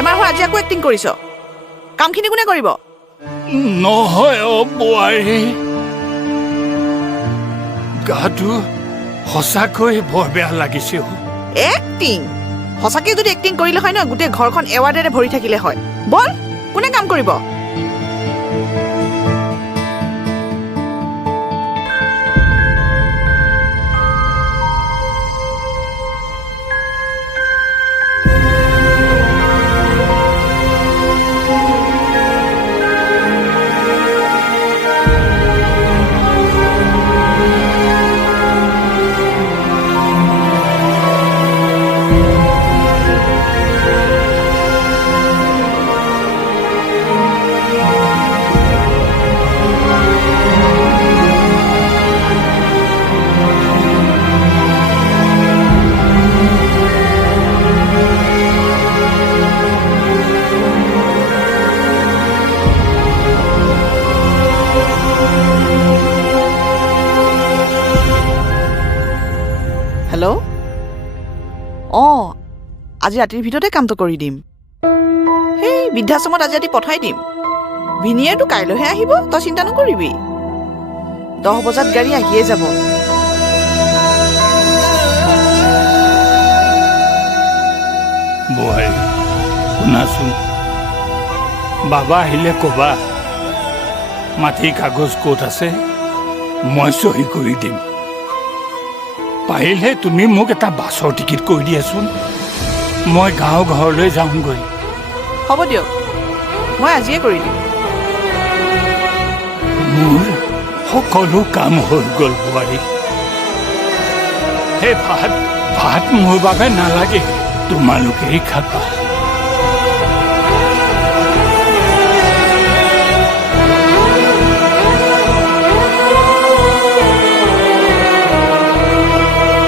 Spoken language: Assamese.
বেমাৰ হৈ আজি আকৌ এক্টিং কৰিছ কামখিনি কোনে কৰিব নহয় বোৱাৰী গাটো সঁচাকৈ বৰ বেয়া লাগিছে এক্টিং সঁচাকৈ যদি এক্টিং কৰিলে হয় ন গোটেই ঘৰখন এৱাৰ্ডেৰে ভৰি থাকিলে হয় বল কোনে কাম কৰিব হেল্ল' অঁ আজি ৰাতিৰ ভিতৰতে কামটো কৰি দিম সেই বৃদ্ধাশ্ৰমত আজি ৰাতি পঠাই দিম ভিনিয়েৰটো কাইলৈহে আহিব তই চিন্তা নকৰিবি 10 বজাত গাড়ী আহিয়ে যাব বোৱাৰী শুনাচোন বাবা আহিলে ক'বা মাটিৰ কাগজ ক'ত আছে মই চহী কৰি দিম পাৰিলে তুমি মোক এটা বাছৰ টিকেট কৰি দিয়াচোন মই গাঁও ঘৰলৈ যাওঁগৈ হ'ব দিয়ক মই আজিয়ে কৰি দিম মোৰ সকলো কাম হৈ গ'ল বোৱাৰী সেই ভাত মোৰ বাবে নালাগে তোমালোকেই খাবা